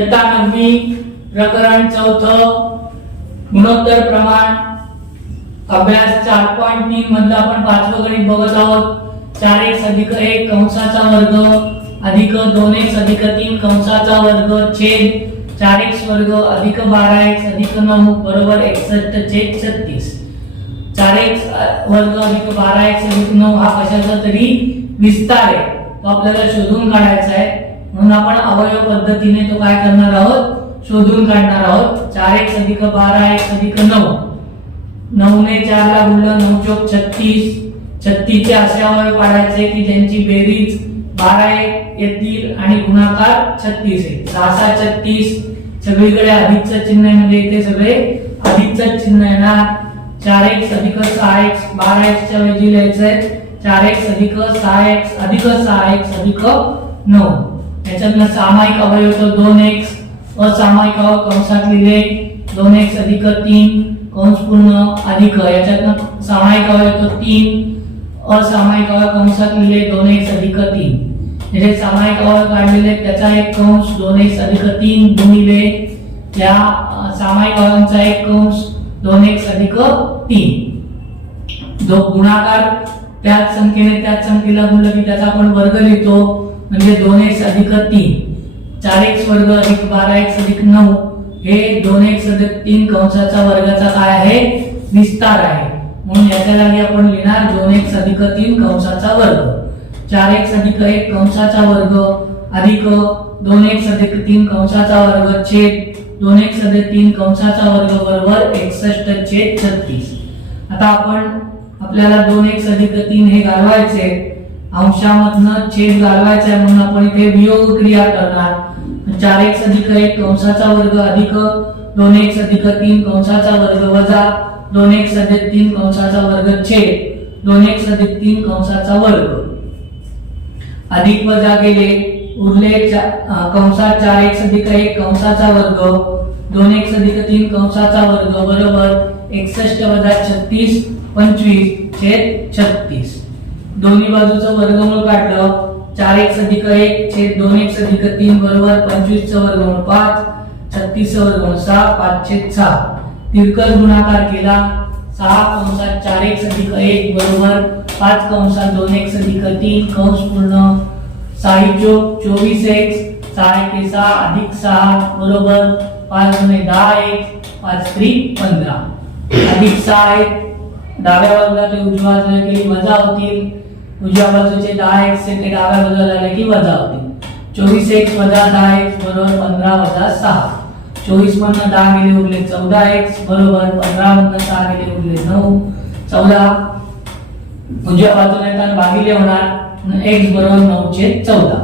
इयत्ता 9वी प्रकरण 4 गुणोत्तर प्रमाण अभ्यास 4.3 मधला आपण पाचवं गणित बघत आहोत. 4x + 1 कंसाचा वर्ग अधिक 2x + 3 कंसाचा वर्ग छेद 4x वर्ग अधिक 12x अधिक 9 बरोबर 61/36. 4x वर्ग अधिक 12x अधिक 9 हा कशाचा तरी विस्तार आहे, तो आपल्याला शोधून काढायचा आहे. म्हणून आपण अवयव पद्धतीने तो काय करणार आहोत, शोधून काढणार आहोत. 4x अधिक 12x अधिक 9, 9 ने 4 ला गुणलं 9 चौक 36. 36 चे असे अवयव काढायचे की ज्यांची बेरीज 12 येतील आणि गुणाकार 36 आहे. 6 36 सगळीकडे अधिकचं चिन्ह आहे म्हणजे इथे सगळे अधिकचं चिन्ह येणार. 4x अधिक 6x 12x च्या ऐवजी लिहायचंय 4x अधिक 6x अधिक 6x अधिक 9. याच्यातला सामायिक अवयव तो 2x, असामायिक अवयव कंसात लिहिले 2x अधिक 3 कंस पूर्ण अधिक, याच्यातनं सामायिक अवयव तो 3, असामायिक अवयव कंसात लिहिले 2x अधिक 3. म्हणजे सामायिक अवयव काढलेले त्याचा एक कंस 2x अधिक 3 गुणिले या सामायिक अवयवांचा एक कंस 2x अधिक 3. जो गुणाकार त्याच संख्येने त्याच संख्येला गुणलं की त्याचा आपण वर्ग लिहितो म्हणजे 2x अधिक 3. 4x वर्ग अधिक 12x अधिक 9 हे 2x अधिक 3 कंसाचा वर्गाचा काय आहे, विस्तार आहे. म्हणून याच्या जागी आपण लिहिणार 2x अधिक 3 कंसाचा वर्ग. 4x अधिक 1 कंसाचा वर्ग अधिक 2x अधिक 3 कंसाचा वर्ग छेद 2x अधिक 3 कंसाचा वर्ग बरोबर 61/36. आता आपण आपल्याला 2x अधिक 3 हे घालवायचे, अंशामधनं छेद घालवायचा आहे म्हणून आपण इथे वियोग क्रिया करणार. 4x अधिक 1 कंसाचा वर्ग अधिक 2x अधिक 3 कंसाचा वर्ग वजा 2x अधिक 3 कंसाचा वर्ग छेद 2x अधिक 3 कंसाचा वर्ग. अधिक वजा गेले उरले कंसात 4x अधिक 1 कंसाचा वर्ग 2x अधिक 3 कंसाचा वर्ग बरोबर 61 - 36 25 छेद 36. दोन्ही बाजूचं वर्गमूळ काढलं 4x अधिक 1 छेद 2x अधिक 3 बरोबर 25 चं वर्गमूळ 5, 36 चं वर्गमूळ 6, 5/6. तिरकस गुणाकार केला 6 कंसात 4x अधिक 1 बरोबर 5 कंसात 2x अधिक 3 कंस पूर्ण 6 चौक 24x 6 × 6 अधिक 6 बरोबर 5 × 10x 5 × 15 अधिक 6 आहे. डाव्या बाजूला ते उजव्या बाजूला केली वजा होतील, उजव्या बाजूचे 10x ते डाव्या बाजूला झाले की वजा होतील. 24x वजा 10x बरोबर 15 वजा 6. 24 मधनं 10 गेले उरले 14x बरोबर 15 मधनं 6 गेले उरले 9. 14 उजव्या बाजूला येताना भागिले होणार x बरोबर 9/14.